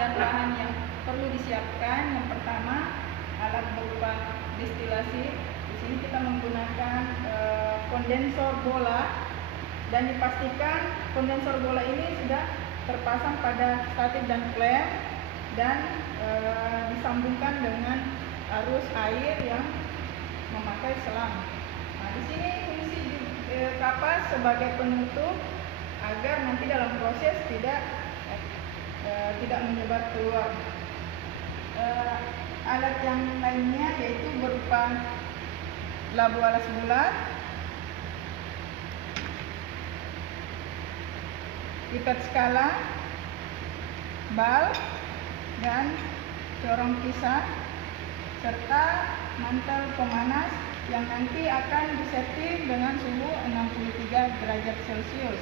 dan bahan yang perlu disiapkan. Yang pertama, alat berupa destilasi. Di sini kita menggunakan kondensor bola, dan dipastikan kondensor bola ini sudah terpasang pada statif dan klem dan disambungkan dengan arus air yang memakai selang. Nah, di sini fungsi kapas sebagai penutup agar nanti dalam proses tidak menyebar keluar. Alat yang lainnya yaitu berupa labu alas bulat, pipet skala, bal, dan corong pisah, serta mantel pemanas yang nanti akan disetting dengan suhu 63 derajat Celcius.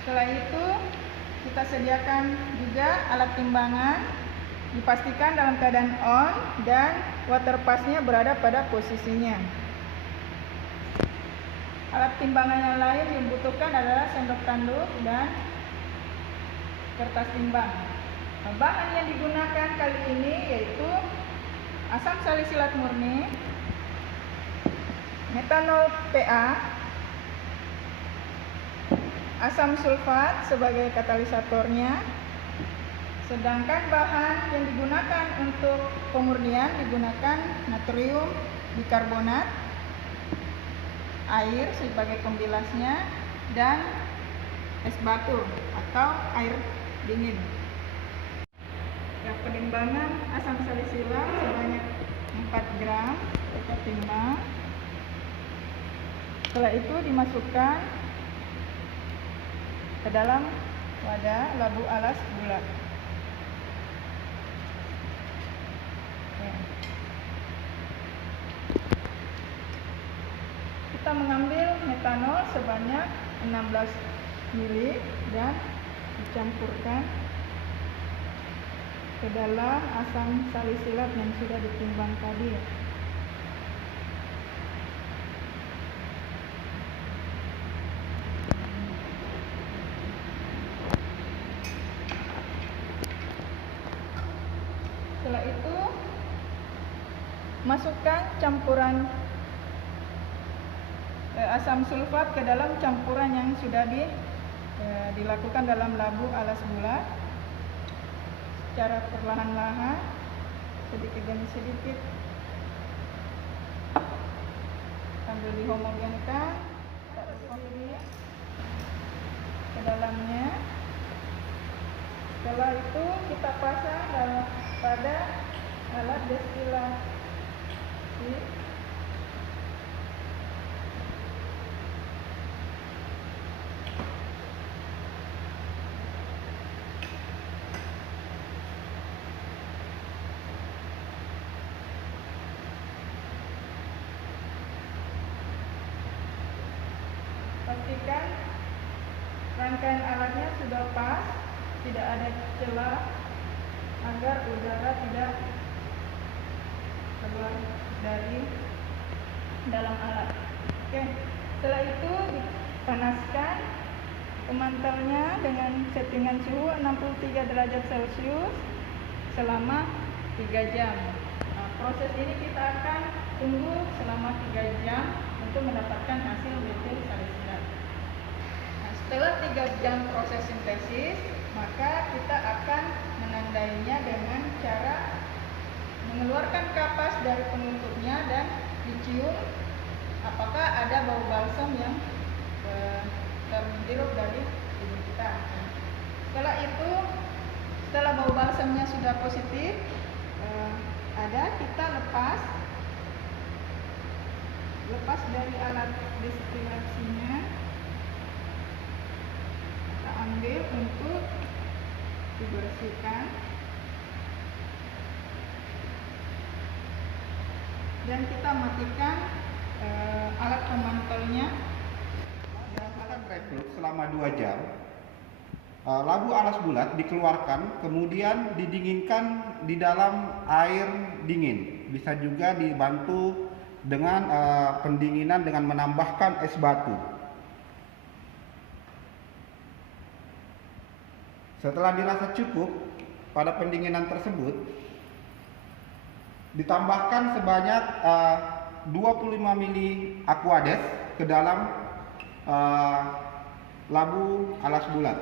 Setelah itu kita sediakan juga alat timbangan, dipastikan dalam keadaan on dan water pass-nya berada pada posisinya. Alat timbangan yang lain yang dibutuhkan adalah sendok tanduk dan kertas timbang. Bahan yang digunakan kali ini yaitu asam salisilat murni, metanol PA, asam sulfat sebagai katalisatornya. Sedangkan bahan yang digunakan untuk pemurnian digunakan natrium bikarbonat, air sebagai pembilasnya, dan es batu atau air dingin. Penimbangan asam salisilat sebanyak 4 gram kita timbang. Setelah itu dimasukkan ke dalam wadah labu alas bulat. Kita mengambil metanol sebanyak 16 ml dan dicampurkan ke dalam asam salisilat yang sudah ditimbang tadi. Setelah itu masukkan campuran asam sulfat ke dalam campuran yang sudah dilakukan dalam labu alas bulat secara perlahan-lahan, sedikit demi sedikit sambil dihomogenkan, taruh ke dalamnya. Setelah itu kita pasang pada alat destilasi. Pastikan rangkaian alatnya sudah pas, tidak ada celah agar udara tidak keluar dari dalam alat. Oke, setelah itu dipanaskan pemantelnya dengan settingan suhu 63 derajat Celcius selama 3 jam. Nah, proses ini kita akan tunggu selama 3 jam untuk mendapatkan hasil metil salisilat. Nah, setelah 3 jam proses sintesis, maka kita akan menandainya dengan cara mengeluarkan kapas dari penutupnya dan dicium apakah ada bau balsam yang terhirup dari tubuh kita. Setelah itu, setelah bau balsamnya sudah positif kita lepas dari alat destilasinya, kita ambil untuk dibersihkan dan kita matikan alat pemantelnya. Akan rekrut selama 2 jam. Labu alas bulat dikeluarkan, kemudian didinginkan di dalam air dingin. Bisa juga dibantu dengan pendinginan dengan menambahkan es batu. Setelah dirasa cukup, pada pendinginan tersebut ditambahkan sebanyak 25 mili Aquades ke dalam labu alas bulat.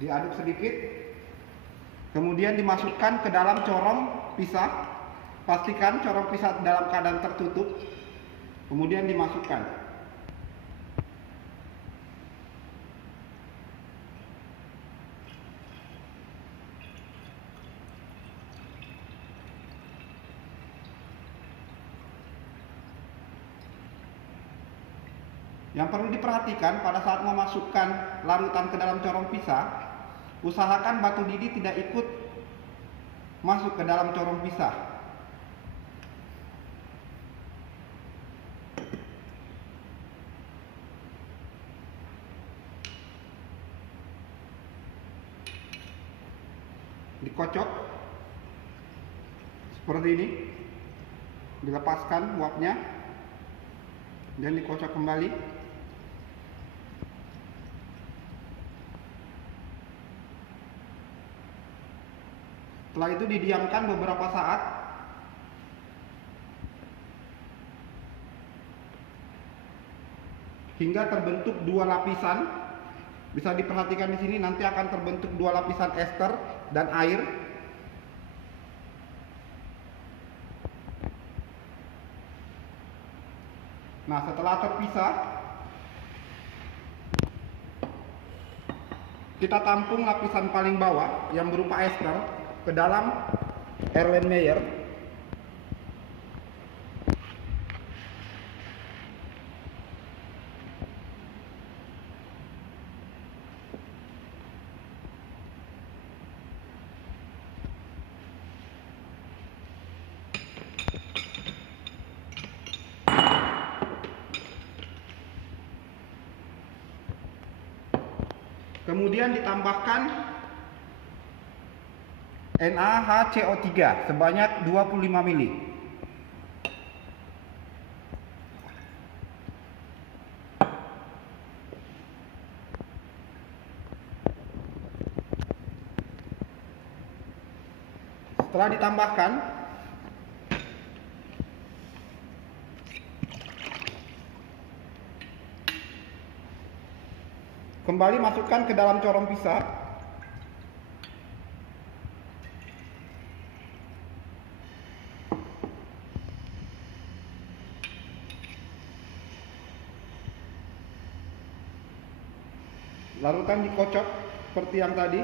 Diaduk sedikit, kemudian dimasukkan ke dalam corong pisah. Pastikan corong pisah dalam keadaan tertutup, kemudian dimasukkan. Yang perlu diperhatikan pada saat memasukkan larutan ke dalam corong pisah, usahakan batu didi tidak ikut masuk ke dalam corong pisah. Dikocok seperti ini, dilepaskan uapnya dan dikocok kembali. Setelah itu didiamkan beberapa saat hingga terbentuk dua lapisan. Bisa diperhatikan di sini, nanti akan terbentuk dua lapisan ester dan air. Nah, setelah terpisah, kita tampung lapisan paling bawah yang berupa ester ke dalam Erlenmeyer. Kemudian ditambahkan NaHCO3 sebanyak 25 mili. Setelah ditambahkan, kembali masukkan ke dalam corong pisah. Larutan dikocok seperti yang tadi,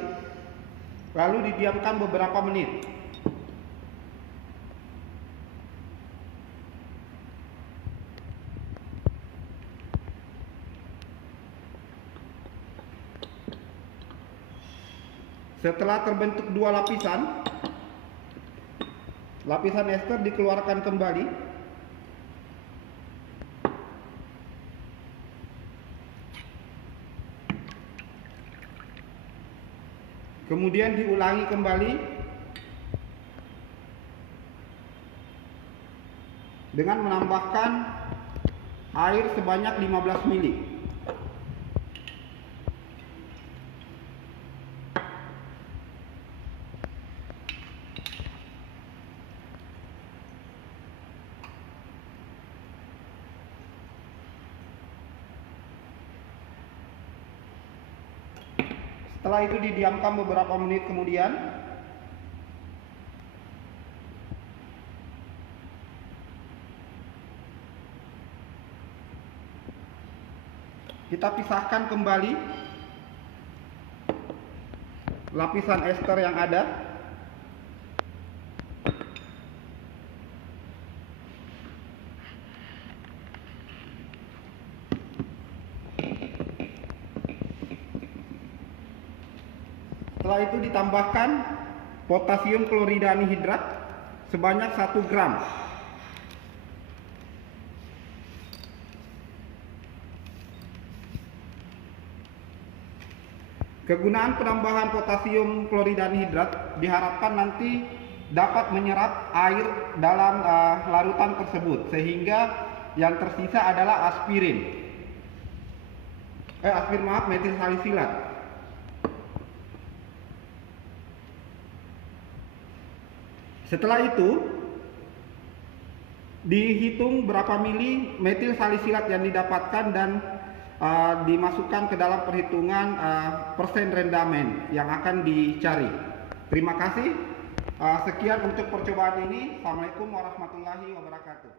lalu didiamkan beberapa menit. Setelah terbentuk dua lapisan, lapisan ester dikeluarkan kembali. Kemudian diulangi kembali dengan menambahkan air sebanyak 15 mili. Setelah itu didiamkan beberapa menit kemudian, kita pisahkan kembali lapisan ester yang ada. Setelah itu ditambahkan potasium klorida anhidrat sebanyak 1 gram. Kegunaan penambahan potasium klorida anhidrat diharapkan nanti dapat menyerap air dalam larutan tersebut, sehingga yang tersisa adalah aspirin. aspir maaf, metil salisilat. Setelah itu dihitung berapa mili metil salisilat yang didapatkan dan dimasukkan ke dalam perhitungan persen rendamen yang akan dicari. Terima kasih. Sekian untuk percobaan ini. Assalamualaikum warahmatullahi wabarakatuh.